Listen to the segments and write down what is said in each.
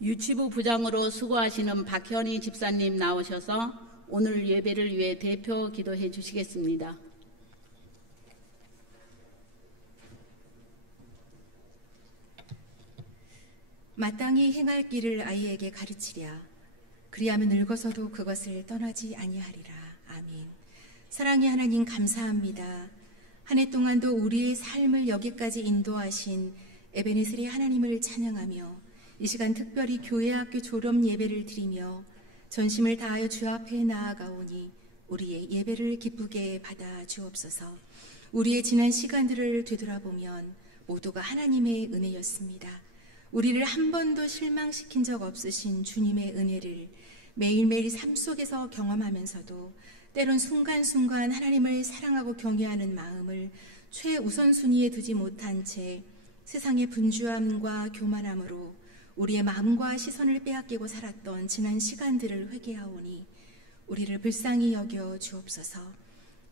유치부 부장으로 수고하시는 박현희 집사님 나오셔서 오늘 예배를 위해 대표 기도해 주시겠습니다. 마땅히 행할 길을 아이에게 가르치랴. 그리하면 늙어서도 그것을 떠나지 아니하리라. 아멘. 사랑의 하나님 감사합니다. 한 해 동안도 우리의 삶을 여기까지 인도하신 에베네셀의 하나님을 찬양하며 이 시간 특별히 교회학교 졸업 예배를 드리며 전심을 다하여 주 앞에 나아가오니 우리의 예배를 기쁘게 받아 주옵소서. 우리의 지난 시간들을 되돌아보면 모두가 하나님의 은혜였습니다. 우리를 한 번도 실망시킨 적 없으신 주님의 은혜를 매일매일 삶 속에서 경험하면서도 때론 순간순간 하나님을 사랑하고 경외하는 마음을 최우선순위에 두지 못한 채 세상의 분주함과 교만함으로 우리의 마음과 시선을 빼앗기고 살았던 지난 시간들을 회개하오니 우리를 불쌍히 여겨 주옵소서.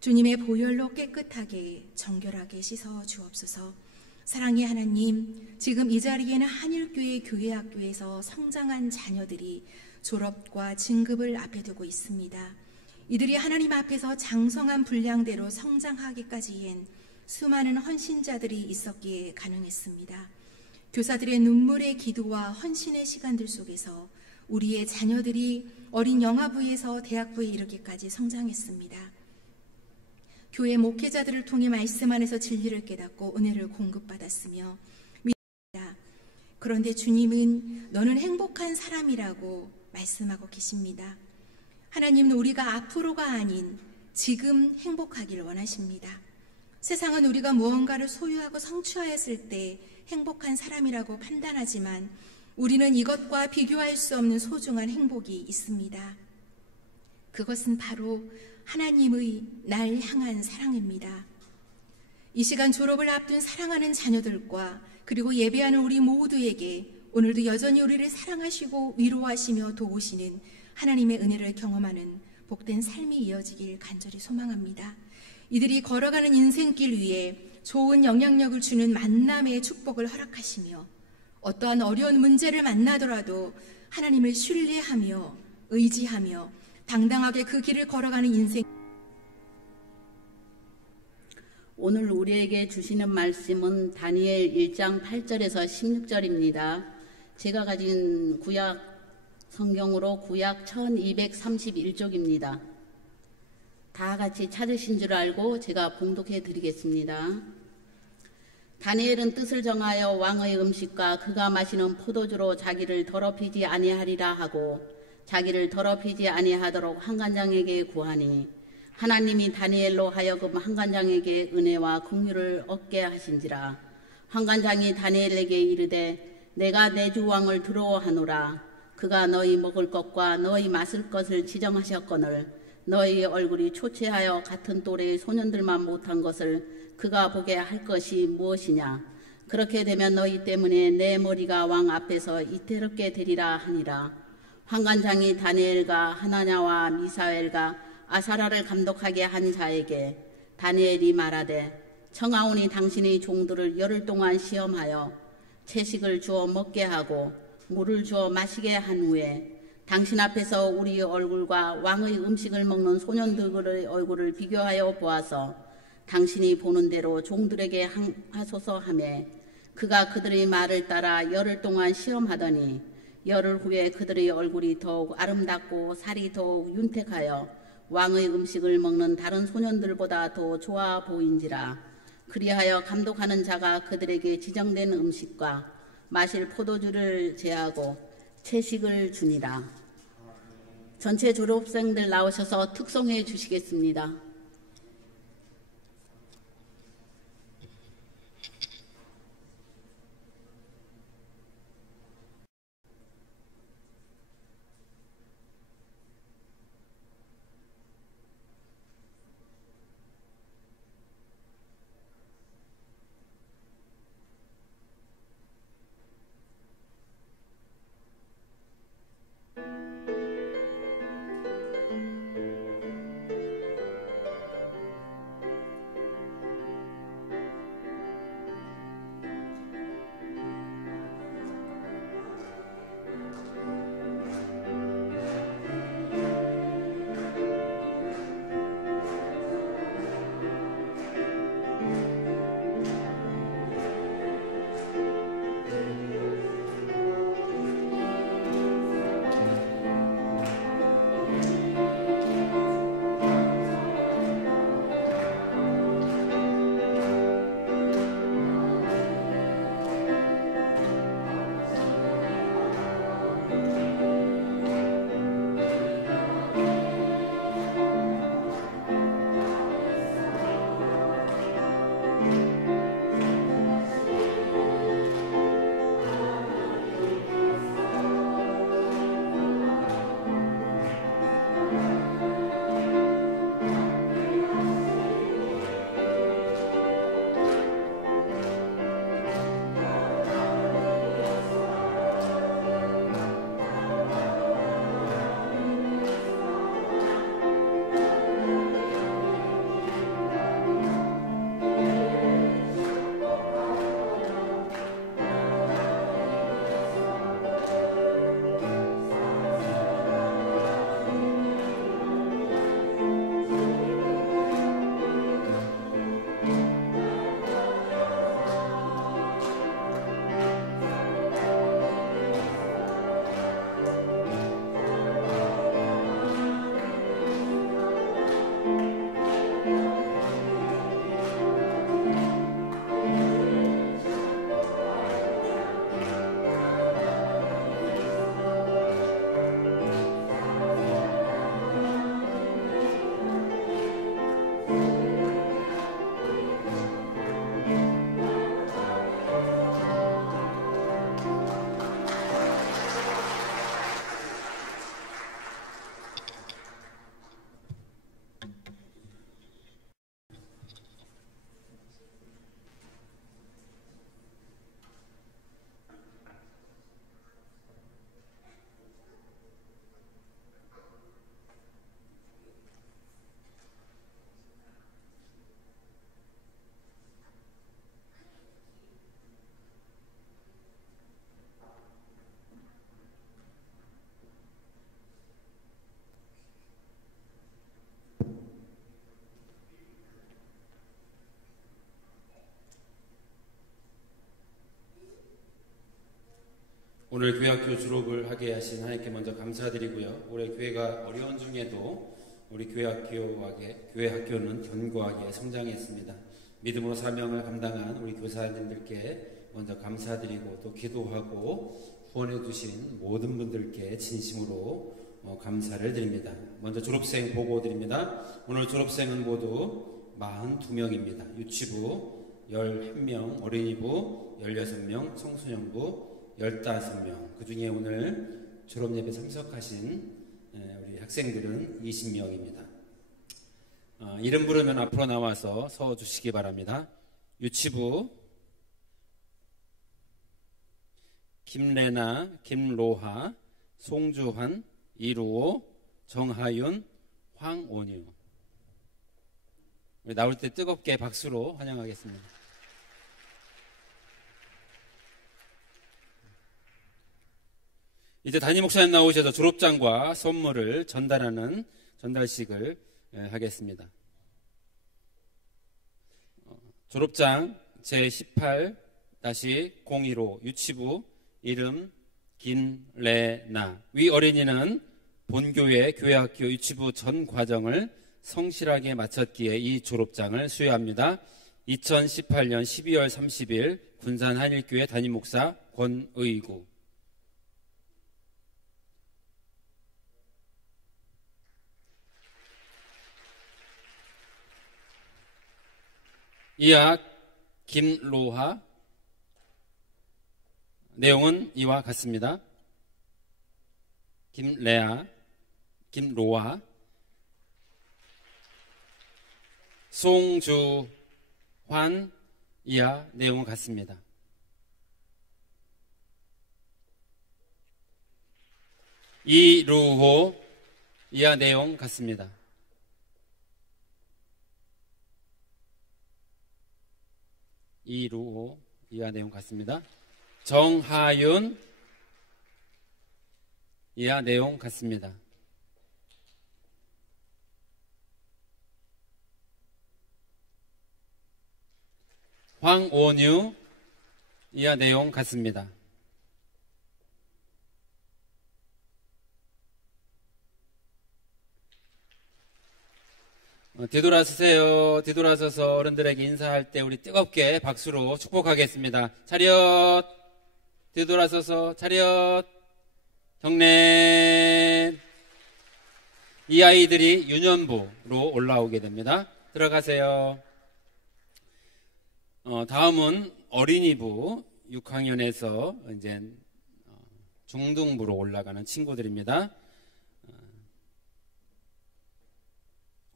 주님의 보혈로 깨끗하게 정결하게 씻어 주옵소서. 사랑의 하나님, 지금 이 자리에는 한일교회 교회학교에서 성장한 자녀들이 졸업과 진급을 앞에 두고 있습니다. 이들이 하나님 앞에서 장성한 분량대로 성장하기까지엔 수많은 헌신자들이 있었기에 가능했습니다. 교사들의 눈물의 기도와 헌신의 시간들 속에서 우리의 자녀들이 어린 영아부에서 대학부에 이르기까지 성장했습니다. 교회 목회자들을 통해 말씀 안에서 진리를 깨닫고 은혜를 공급받았으며 믿습니다. 그런데 주님은 너는 행복한 사람이라고 말씀하고 계십니다. 하나님은 우리가 앞으로가 아닌 지금 행복하기를 원하십니다. 세상은 우리가 무언가를 소유하고 성취하였을 때 행복한 사람이라고 판단하지만 우리는 이것과 비교할 수 없는 소중한 행복이 있습니다. 그것은 바로 하나님의 날 향한 사랑입니다. 이 시간 졸업을 앞둔 사랑하는 자녀들과 그리고 예배하는 우리 모두에게 오늘도 여전히 우리를 사랑하시고 위로하시며 도우시는 하나님의 은혜를 경험하는 복된 삶이 이어지길 간절히 소망합니다. 이들이 걸어가는 인생길 위에 좋은 영향력을 주는 만남의 축복을 허락하시며 어떠한 어려운 문제를 만나더라도 하나님을 신뢰하며 의지하며 당당하게 그 길을 걸어가는 인생. 오늘 우리에게 주시는 말씀은 다니엘 1장 8절에서 16절입니다. 제가 가진 구약 성경으로 구약 1231쪽입니다. 다 같이 찾으신 줄 알고 제가 봉독해 드리겠습니다. 다니엘은 뜻을 정하여 왕의 음식과 그가 마시는 포도주로 자기를 더럽히지 아니하리라 하고 자기를 더럽히지 아니하도록 한간장에게 구하니 하나님이 다니엘로 하여금 한간장에게 은혜와 긍휼을 얻게 하신지라. 한간장이 다니엘에게 이르되 내가 내 주 왕을 두려워하노라. 그가 너희 먹을 것과 너희 마실 것을 지정하셨거늘 너희 얼굴이 초췌하여 같은 또래의 소년들만 못한 것을 그가 보게 할 것이 무엇이냐. 그렇게 되면 너희 때문에 내 머리가 왕 앞에서 이태롭게 되리라 하니라. 환관장이 다니엘과 하나냐와 미사엘과 아사라를 감독하게 한 자에게 다니엘이 말하되 청하오니 당신의 종들을 열흘 동안 시험하여 채식을 주어 먹게 하고 물을 주어 마시게 한 후에 당신 앞에서 우리 얼굴과 왕의 음식을 먹는 소년들의 얼굴을 비교하여 보아서 당신이 보는 대로 종들에게 하소서 하며 그가 그들의 말을 따라 열흘 동안 시험하더니 열흘 후에 그들의 얼굴이 더욱 아름답고 살이 더욱 윤택하여 왕의 음식을 먹는 다른 소년들보다 더 좋아 보인지라. 그리하여 감독하는 자가 그들에게 지정된 음식과 마실 포도주를 제하고 채식을 주니라. 전체 졸업생들 나오셔서 특송해 주시겠습니다. 오늘 교회학교 졸업을 하게 하신 하나님께 먼저 감사드리고요. 올해 교회가 어려운 중에도 우리 교회학교는 견고하게 성장했습니다. 믿음으로 사명을 감당한 우리 교사님들께 먼저 감사드리고 또 기도하고 후원해 주신 모든 분들께 진심으로 감사를 드립니다. 먼저 졸업생 보고 드립니다. 오늘 졸업생은 모두 42명입니다. 유치부 11명, 어린이부 16명, 청소년부 15명. 그 중에 오늘 졸업예배 참석하신 우리 학생들은 20명입니다. 이름 부르면 앞으로 나와서 서 주시기 바랍니다. 유치부 김래나, 김로하, 송주환, 이루호, 정하윤, 황온유. 나올 때 뜨겁게 박수로 환영하겠습니다. 이제 담임 목사님 나오셔서 졸업장과 선물을 전달하는 전달식을 하겠습니다. 졸업장 제18-015 유치부 이름 김래나. 위 어린이는 본교회 교회학교 유치부 전 과정을 성실하게 마쳤기에 이 졸업장을 수여합니다. 2018년 12월 30일 군산 한일교회 담임 목사 권의구. 이하 김로하. 내용은 이와 같습니다. 김래아, 김로하, 송주환. 이하 내용은 같습니다. 이루호. 이하 내용 같습니다. 이루호. 이하 내용 같습니다. 정하윤. 이하 내용 같습니다. 황온유. 이하 내용 같습니다. 뒤돌아서세요. 뒤돌아서서 어른들에게 인사할 때 우리 뜨겁게 박수로 축복하겠습니다. 차렷. 뒤돌아서서 차렷. 경례. 이 아이들이 유년부로 올라오게 됩니다. 들어가세요. 다음은 어린이부 6학년에서 이제 중등부로 올라가는 친구들입니다.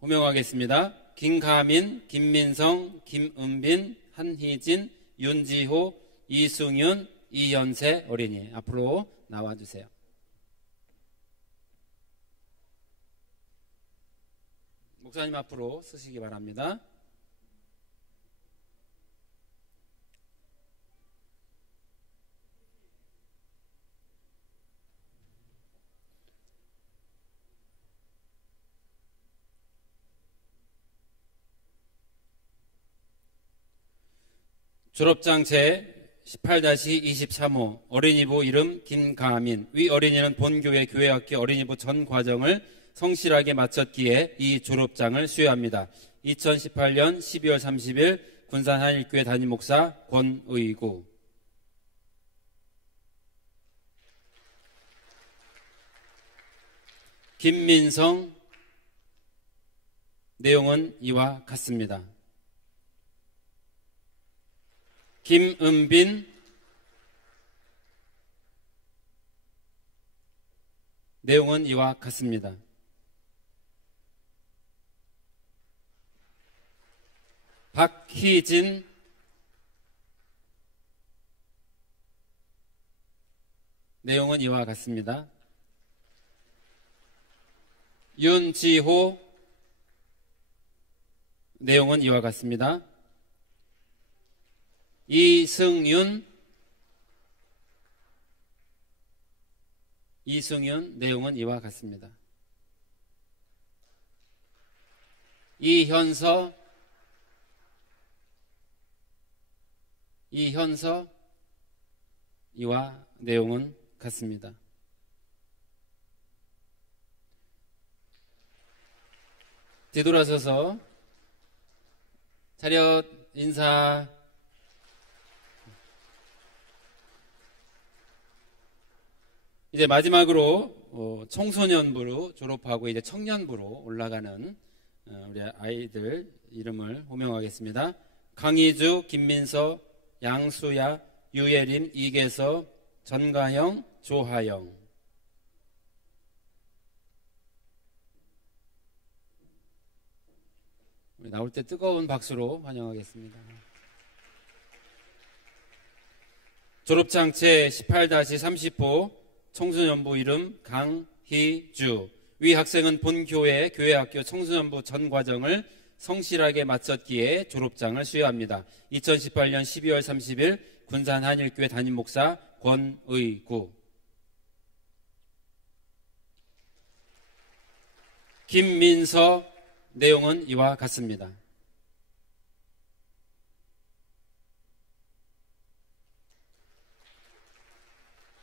호명하겠습니다. 김가민, 김민성, 김은빈, 한희진, 윤지호, 이승윤, 이현세 어린이 앞으로 나와주세요. 목사님 앞으로 서시기 바랍니다. 졸업장 제18-23호 어린이부 이름 김가민. 위 어린이는 본교회 교회학교 어린이부 전 과정을 성실하게 마쳤기에 이 졸업장을 수여합니다. 2018년 12월 30일 군산 한일교회 담임 목사 권의구. 김민성. 내용은 이와 같습니다. 김은빈. 내용은 이와 같습니다. 박희진. 내용은 이와 같습니다. 윤지호. 내용은 이와 같습니다. 이승윤. 내용은 이와 같습니다. 이현서. 이와 내용은 같습니다. 뒤돌아서서 차렷 인사. 이제 마지막으로 청소년부로 졸업하고 이제 청년부로 올라가는 우리 아이들 이름을 호명하겠습니다. 강희주, 김민서, 양수야, 유예림, 이계서, 전가영, 조하영. 우리 나올 때 뜨거운 박수로 환영하겠습니다. 졸업장 제 18-30호 청소년부 이름 강희주. 위 학생은 본 교회학교 청소년부 전 과정을 성실하게 마쳤기에 졸업장을 수여합니다. 2018년 12월 30일 군산 한일교회 담임 목사 권의구. 김민서. 내용은 이와 같습니다.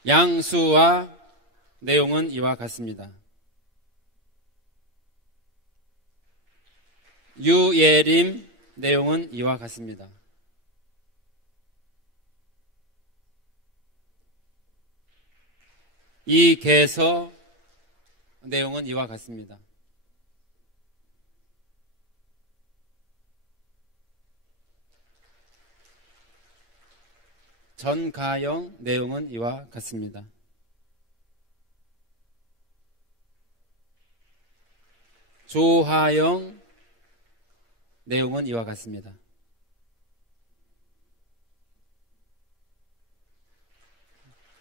양수와 내용은 이와 같습니다. 유예림. 내용은 이와 같습니다. 이계서. 내용은 이와 같습니다. 전가영. 내용은 이와 같습니다. 조하영. 내용은 이와 같습니다.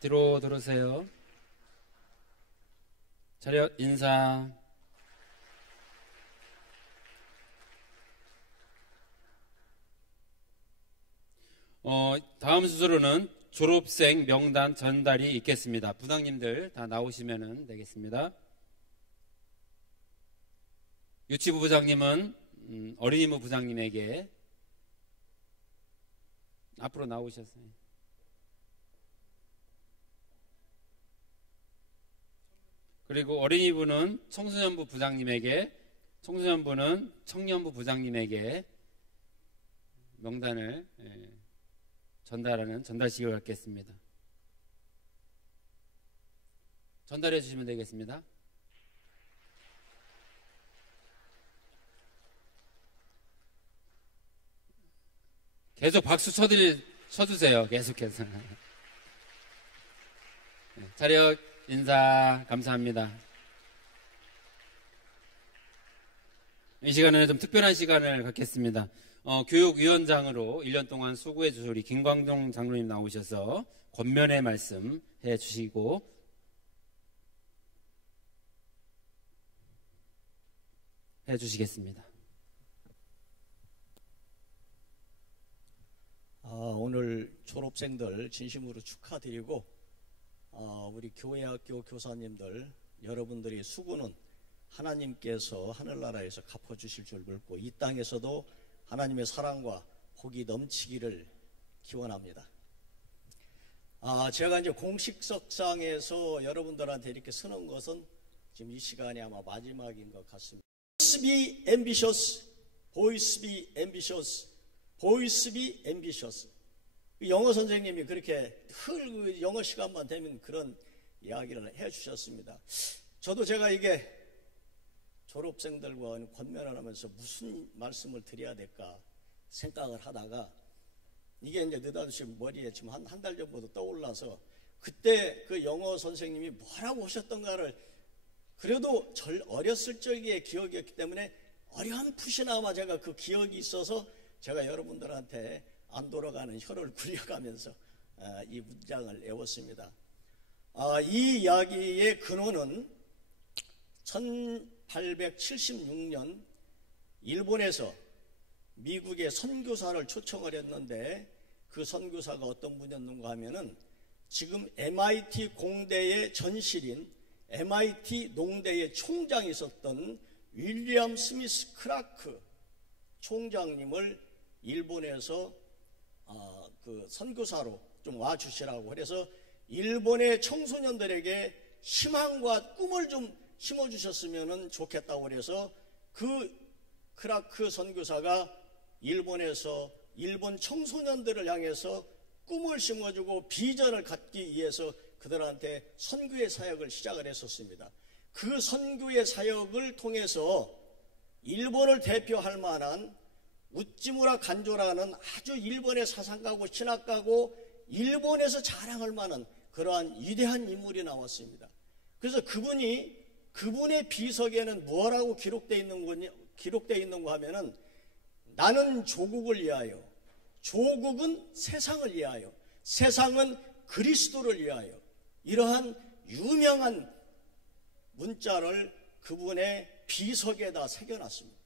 뒤로 들으세요. 차렷 인사. 다음 순서로는 졸업생 명단 전달이 있겠습니다. 부장님들 다 나오시면 되겠습니다. 유치부 부장님은 어린이부 부장님에게 앞으로 나오셨어요. 그리고 어린이부는 청소년부 부장님에게, 청소년부는 청년부 부장님에게 명단을 전달하는 전달식을 갖겠습니다. 전달해 주시면 되겠습니다. 계속 박수 쳐주세요. 계속해서. 차렷 인사. 감사합니다. 이 시간에는 좀 특별한 시간을 갖겠습니다. 교육위원장으로 1년 동안 수고해 주신 우리 김광종 장로님 나오셔서 권면의 말씀 해 주시고 해 주시겠습니다. 오늘 졸업생들 진심으로 축하드리고 우리 교회학교 교사님들 여러분들이 수고는 하나님께서 하늘나라에서 갚아주실 줄 믿고 이 땅에서도 하나님의 사랑과 복이 넘치기를 기원합니다. 제가 이제 공식석상에서 여러분들한테 이렇게 서는 것은 지금 이 시간이 아마 마지막인 것 같습니다. Voice be ambitious, voice be ambitious, voice be ambitious. 영어 선생님이 그렇게 늘 영어 시간만 되면 그런 이야기를 해주셨습니다. 저도 제가 이게 졸업생들과 권면을 하면서 무슨 말씀을 드려야 될까 생각을 하다가 이게 이제 느닷없이 머리에 지금 한 달 전부터 떠올라서 그때 그 영어 선생님이 뭐라고 하셨던가를 그래도 어렸을 적의 기억이었기 때문에 어렴풋이나마 제가 그 기억이 있어서 제가 여러분들한테 안 돌아가는 혀를 굴려가면서 이 문장을 외웠습니다. 이 이야기의 근원은 1876년 일본에서 미국의 선교사를 초청을 했는데 그 선교사가 어떤 분이었는가 하면은 지금 MIT 공대의 전실인 MIT 농대의 총장이 있었던 윌리엄 스미스 크라크 총장님을 일본에서 그 선교사로 좀 와주시라고 그래서 일본의 청소년들에게 희망과 꿈을 좀 심어주셨으면 좋겠다고 그래서 그 크라크 선교사가 일본에서 일본 청소년들을 향해서 꿈을 심어주고 비전을 갖기 위해서 그들한테 선교의 사역을 시작을 했었습니다. 그 선교의 사역을 통해서 일본을 대표할 만한 우찌무라 간조라는 아주 일본의 사상가고 신학가고 일본에서 자랑할 만한 그러한 위대한 인물이 나왔습니다. 그래서 그분의 비석에는 뭐라고 기록되어 있는가 하면은 나는 조국을 위하여, 조국은 세상을 위하여, 세상은 그리스도를 위하여, 이러한 유명한 문자를 그분의 비석에다 새겨놨습니다.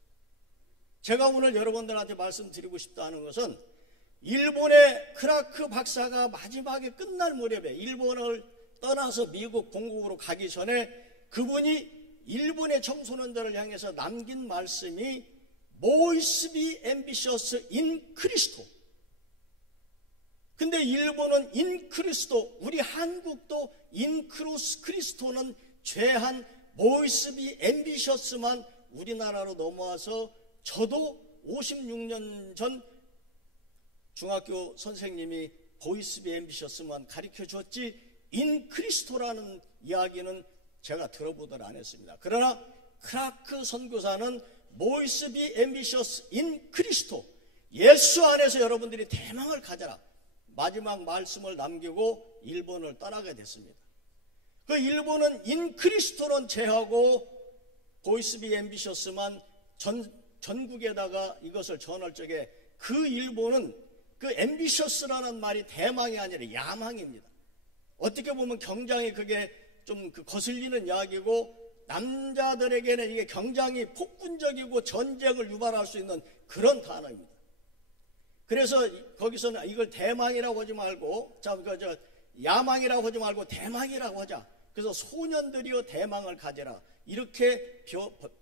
제가 오늘 여러분들한테 말씀드리고 싶다는 것은 일본의 크라크 박사가 마지막에 끝날 무렵에 일본을 떠나서 미국 본국으로 가기 전에 그분이 일본의 청소년들을 향해서 남긴 말씀이 Always be ambitious in Cristo. 근데 일본은 in Cristo, 우리 한국도 in Cristo는 죄한 Always be ambitious만 우리나라로 넘어와서 저도 56년 전 중학교 선생님이 보이스 비 앰비셔스만 가르쳐 주었지 인 크리스토라는 이야기는 제가 들어보들 안 했습니다. 그러나 크라크 선교사는 보이스 비 앰비셔스 인 크리스토, 예수 안에서 여러분들이 대망을 가져라, 마지막 말씀을 남기고 일본을 떠나게 됐습니다. 그 일본은 인 크리스토는 제하고 보이스 비 앰비셔스만 전국에다가 이것을 전할 적에 그 일본은 그 앰비셔스라는 말이 대망이 아니라 야망입니다. 어떻게 보면 굉장히 그게 좀 거슬리는 이야기고 남자들에게는 이게 굉장히 폭군적이고 전쟁을 유발할 수 있는 그런 단어입니다. 그래서 거기서는 이걸 대망이라고 하지 말고 야망이라고 하지 말고 대망이라고 하자. 그래서 소년들이여 대망을 가져라, 이렇게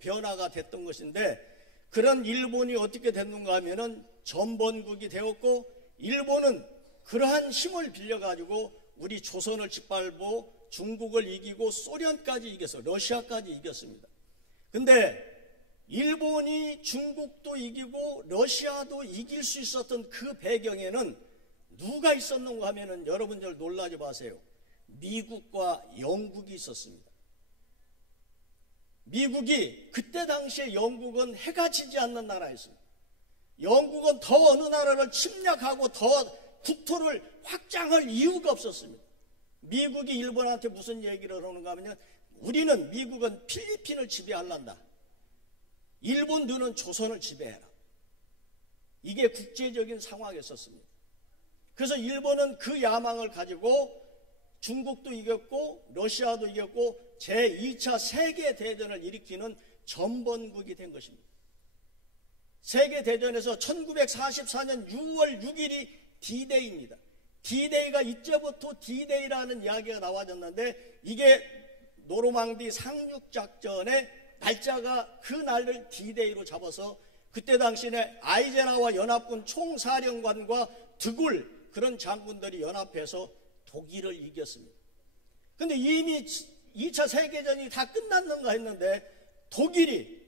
변화가 됐던 것인데, 그런 일본이 어떻게 됐는가 하면은 전범국이 되었고, 일본은 그러한 힘을 빌려가지고 우리 조선을 짓밟고 중국을 이기고 소련까지 이겨서 러시아까지 이겼습니다. 근데 일본이 중국도 이기고 러시아도 이길 수 있었던 그 배경에는 누가 있었는가 하면은 여러분들 놀라지 마세요. 미국과 영국이 있었습니다. 미국이 그때 당시에 영국은 해가 지지 않는 나라였습니다. 영국은 더 어느 나라를 침략하고 더 국토를 확장할 이유가 없었습니다. 미국이 일본한테 무슨 얘기를 하는가 하면 우리는 미국은 필리핀을 지배하란다. 일본 너는 조선을 지배해라. 이게 국제적인 상황이었었습니다. 그래서 일본은 그 야망을 가지고 중국도 이겼고 러시아도 이겼고 제2차 세계대전을 일으키는 전범국이 된 것입니다. 세계대전에서 1944년 6월 6일이 D-Day입니다. D-Day가 이제부터 D-Day라는 이야기가 나와졌는데 이게 노르망디 상륙작전의 날짜가 그 날을 D-Day로 잡아서 그때 당시에 아이젠하워 연합군 총사령관과 드골 그런 장군들이 연합해서 독일을 이겼습니다. 근데 이미 2차 세계전이 다 끝났는가 했는데 독일이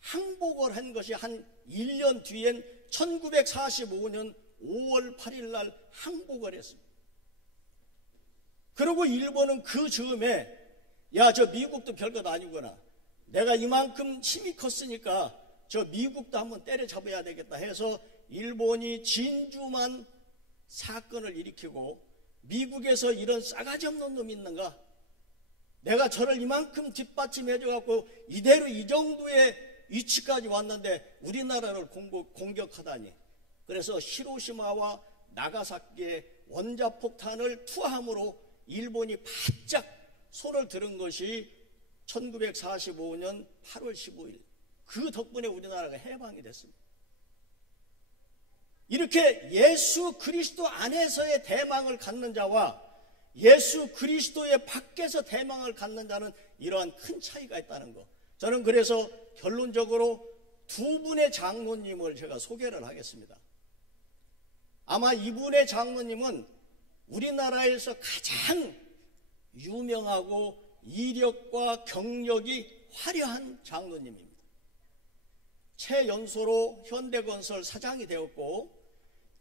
항복을 한 것이 한 1년 뒤엔 1945년 5월 8일 날 항복을 했습니다. 그리고 일본은 그 즈음에 야, 저 미국도 별것 아니구나. 내가 이만큼 힘이 컸으니까 저 미국도 한번 때려잡아야 되겠다 해서 일본이 진주만 사건을 일으키고 미국에서 이런 싸가지 없는 놈이 있는가? 내가 저를 이만큼 뒷받침해줘갖고 이대로 이 정도의 위치까지 왔는데 우리나라를 공격하다니. 그래서 히로시마와 나가사키에 원자폭탄을 투하함으로 일본이 바짝 손을 들은 것이 1945년 8월 15일. 그 덕분에 우리나라가 해방이 됐습니다. 이렇게 예수 그리스도 안에서의 대망을 갖는 자와 예수 그리스도의 밖에서 대망을 갖는 자는 이러한 큰 차이가 있다는 것. 저는 그래서 결론적으로 두 분의 장로님을 제가 소개를 하겠습니다. 아마 이분의 장로님은 우리나라에서 가장 유명하고 이력과 경력이 화려한 장로님입니다. 최연소로 현대건설 사장이 되었고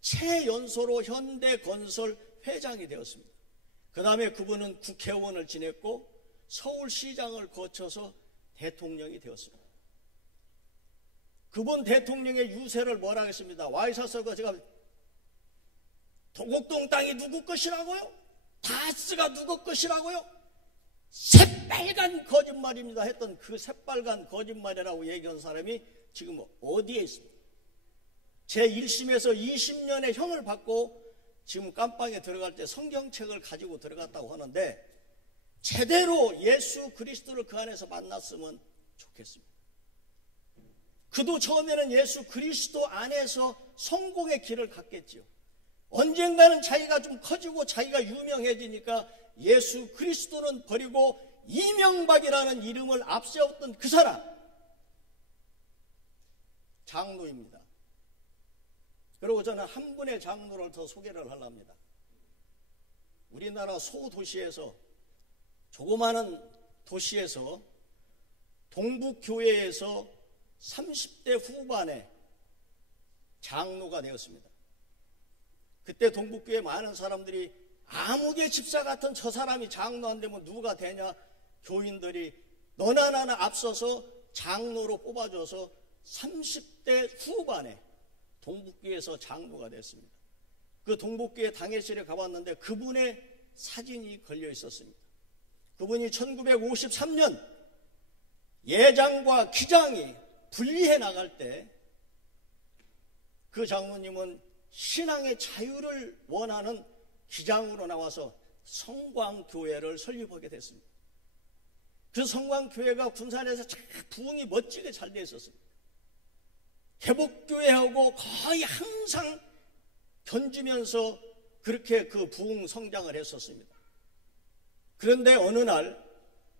최연소로 현대건설 회장이 되었습니다. 그 다음에 그분은 국회의원을 지냈고 서울시장을 거쳐서 대통령이 되었습니다. 그분 대통령의 유세를 뭐라 하겠습니다. 와이셔츠가 제가 도곡동 땅이 누구 것이라고요? 다스가 누구 것이라고요? 새빨간 거짓말입니다 했던 그 새빨간 거짓말이라고 얘기한 사람이 지금 어디에 있습니까? 제1심에서 20년의 형을 받고 지금 깜빵에 들어갈 때 성경책을 가지고 들어갔다고 하는데 제대로 예수 그리스도를 그 안에서 만났으면 좋겠습니다. 그도 처음에는 예수 그리스도 안에서 성공의 길을 갔겠지요. 언젠가는 자기가 좀 커지고 자기가 유명해지니까 예수 그리스도는 버리고 이명박이라는 이름을 앞세웠던 그 사람 장로입니다. 그리고 저는 한 분의 장로를 더 소개를 하려합니다. 우리나라 소도시에서 조그마한 도시에서 동북교회에서 30대 후반에 장로가 되었습니다. 그때 동북교회 많은 사람들이 아무개 집사 같은 저 사람이 장로 안 되면 누가 되냐, 교인들이 너나 나나 앞서서 장로로 뽑아줘서 30대 후반에 동북교회에서 장로가 됐습니다. 그 동북교회 당회실에 가봤는데 그분의 사진이 걸려 있었습니다. 그분이 1953년 예장과 기장이 분리해 나갈 때 그 장로님은 신앙의 자유를 원하는 기장으로 나와서 성광교회를 설립하게 됐습니다. 그 성광교회가 군산에서 부흥이 멋지게 잘 되어 있었습니다. 개복교회하고 거의 항상 견주면서 그렇게 그 부흥 성장을 했었습니다. 그런데 어느 날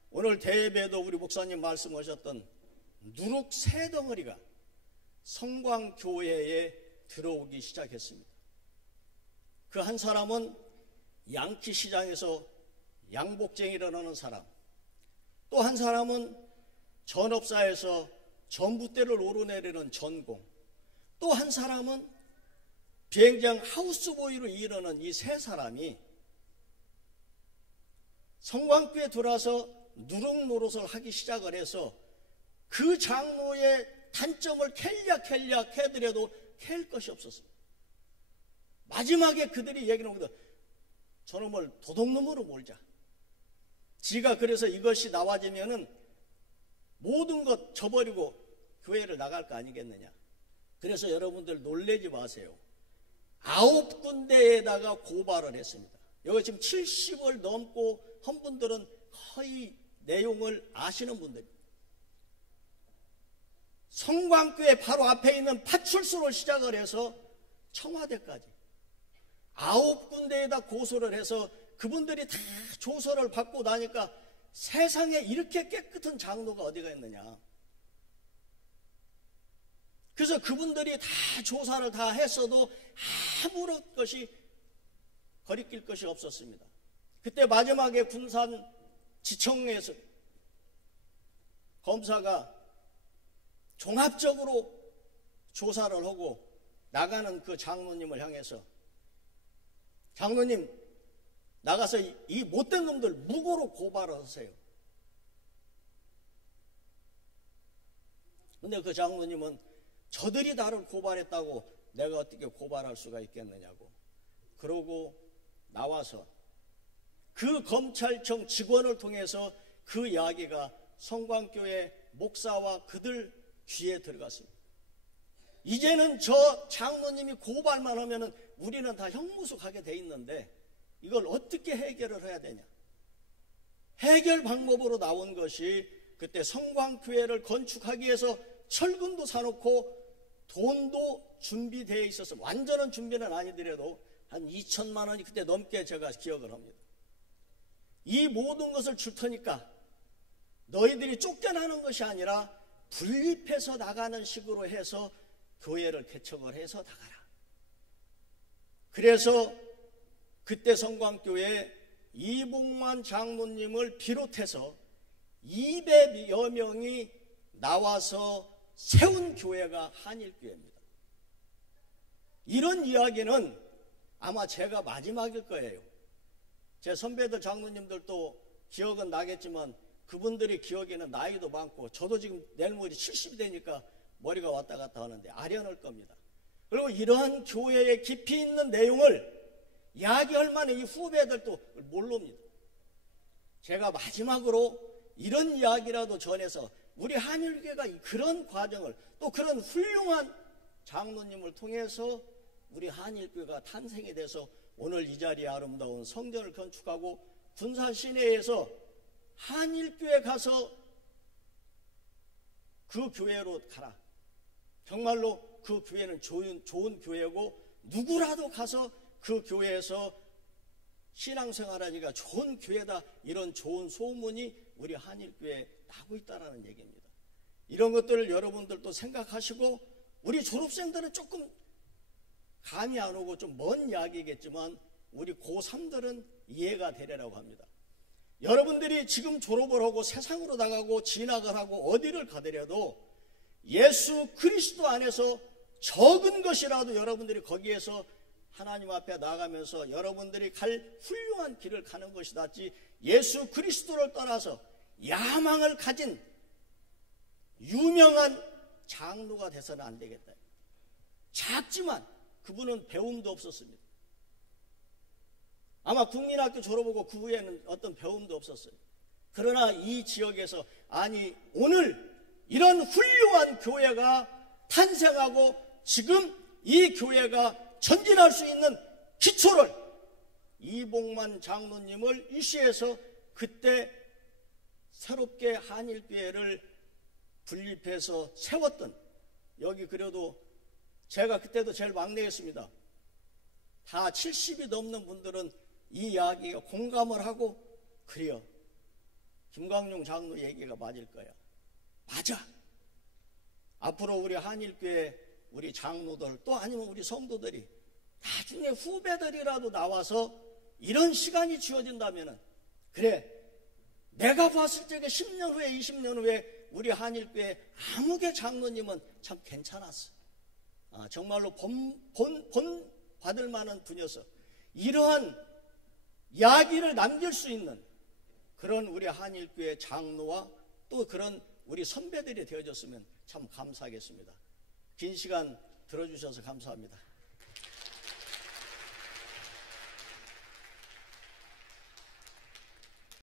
오늘 대예배도 우리 목사님 말씀하셨던 누룩 새 덩어리가 성광교회에 들어오기 시작했습니다. 그 한 사람은 양키 시장에서 양복쟁이를 하는 사람, 또 한 사람은 전업사에서 전봇대를 오르내리는 전공, 또 한 사람은 비행장 하우스보이로 일하는 이 세 사람이 성광교에 들어와서 누룩 노릇을 하기 시작을 해서 그 장로의 단점을 캘려 해더라도 캘 것이 없었습니다. 마지막에 그들이 얘기를 하거든. 저놈을 도둑놈으로 몰자. 지가 그래서 이것이 나와지면은 모든 것 저버리고 교회를 나갈 거 아니겠느냐. 그래서 여러분들 놀라지 마세요. 9군데에다가 고발을 했습니다. 여기 지금 70을 넘고 한 분들은 거의 내용을 아시는 분들입니다. 성광교회 바로 앞에 있는 파출소를 시작을 해서 청와대까지 9군데에다 고소를 해서 그분들이 다 조서를 받고 나니까 세상에 이렇게 깨끗한 장로가 어디가 있느냐. 그래서 그분들이 다 조사를 다 했어도 아무런 것이 거리낄 것이 없었습니다. 그때 마지막에 군산 지청에서 검사가 종합적으로 조사를 하고 나가는 그 장로님을 향해서 장로님 나가서 이 못된 놈들 무고로 고발을 하세요. 근데 그 장로님은 저들이 나를 고발했다고 내가 어떻게 고발할 수가 있겠느냐고 그러고 나와서 그 검찰청 직원을 통해서 그 이야기가 성광교회 목사와 그들 귀에 들어갔습니다. 이제는 저 장로님이 고발만 하면은 우리는 다 형무소 가게 돼 있는데 이걸 어떻게 해결을 해야 되냐. 해결 방법으로 나온 것이 그때 성광교회를 건축하기 위해서 철근도 사놓고 돈도 준비되어 있어서 완전한 준비는 아니더라도 한 2천만 원이 그때 넘게 제가 기억을 합니다. 이 모든 것을 줄 테니까 너희들이 쫓겨나는 것이 아니라 분립해서 나가는 식으로 해서 교회를 개척을 해서 나가라. 그래서 그때 성광교회 이봉만 장로님을 비롯해서 200여 명이 나와서 세운 교회가 한일교회입니다. 이런 이야기는 아마 제가 마지막일 거예요. 제 선배들 장로님들도 기억은 나겠지만 그분들이 기억에는 나이도 많고 저도 지금 내일 모레 70이 되니까 머리가 왔다 갔다 하는데 아련할 겁니다. 그리고 이러한 교회에 깊이 있는 내용을 이야기할 만한 이 후배들도 모릅니다. 제가 마지막으로 이런 이야기라도 전해서 우리 한일교회가 그런 과정을 또 그런 훌륭한 장로님을 통해서 우리 한일교회가 탄생이 돼서 오늘 이 자리에 아름다운 성전을 건축하고 군산 시내에서 한일교회 가서 그 교회로 가라. 정말로 그 교회는 좋은 교회고 누구라도 가서 그 교회에서 신앙생활하니까 좋은 교회다. 이런 좋은 소문이 우리 한일교회에 나고 있다는 얘기입니다. 이런 것들을 여러분들도 생각하시고 우리 졸업생들은 조금 감이 안 오고 좀 먼 이야기겠지만 우리 고3들은 이해가 되리라고 합니다. 여러분들이 지금 졸업을 하고 세상으로 나가고 진학을 하고 어디를 가더라도 예수 그리스도 안에서 적은 것이라도 여러분들이 거기에서 하나님 앞에 나가면서 여러분들이 갈 훌륭한 길을 가는 것이 낫지 예수 그리스도를 떠나서 야망을 가진 유명한 장로가 돼서는 안 되겠다. 작지만 그분은 배움도 없었습니다. 아마 국민학교 졸업하고 그 후에는 어떤 배움도 없었어요. 그러나 이 지역에서 아니 오늘 이런 훌륭한 교회가 탄생하고 지금 이 교회가 전진할 수 있는 기초를 이봉만 장로님을 이시해서 그때 새롭게 한일교회를 분립해서 세웠던 여기 그래도 제가 그때도 제일 막내였습니다. 다 70이 넘는 분들은 이 이야기에 공감을 하고 그래요. 김광용 장로 얘기가 맞을 거야. 맞아. 앞으로 우리 한일교회 우리 장로들 또 아니면 우리 성도들이 나중에 후배들이라도 나와서 이런 시간이 주어진다면 그래 내가 봤을 적에 10년 후에 20년 후에 우리 한일교회 아무개 장로님은 참 괜찮았어. 정말로 본 받을 만한 분이어서 이러한 이야기를 남길 수 있는 그런 우리 한일교회 장로와 또 그런 우리 선배들이 되어졌으면 참 감사하겠습니다. 긴 시간 들어주셔서 감사합니다.